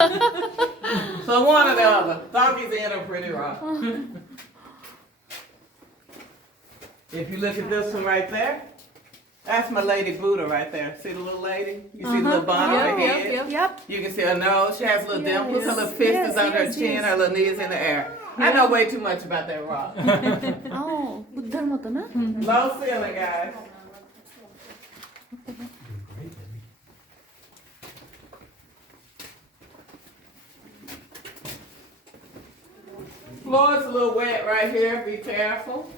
So one or the other. Donkey's in or pretty rough. If you look at this one right there, that's my lady Buddha right there. See the little lady? You see the little bun on her head? Yep. You can see her nose. She has little dimples. Her little fist Yes, is under yes, her chin. yes. Her little knees in the air. I know way too much about that rock. 부닮았다나 Low ceiling, guys. Floor's a little wet right here. Be careful.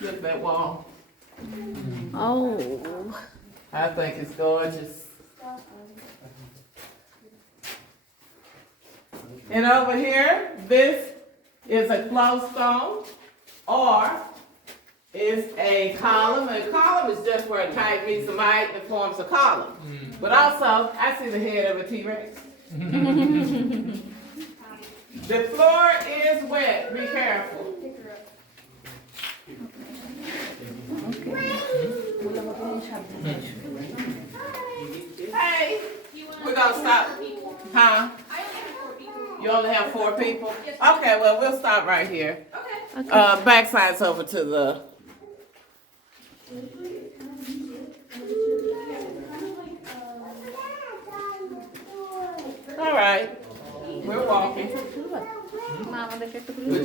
Look at that wall. Oh. I think it's gorgeous. And over here, this is a flowstone, or is a column. A column is just where a height meets the height and forms a column. But also, I see the head of a T-Rex. The floor is wet. Be careful. Hey, we're gonna stop. Huh? You only have 4 people? Okay, well, we'll stop right here. Okay. Backside's over to the. All right, we're walking. Mama, deixa que We're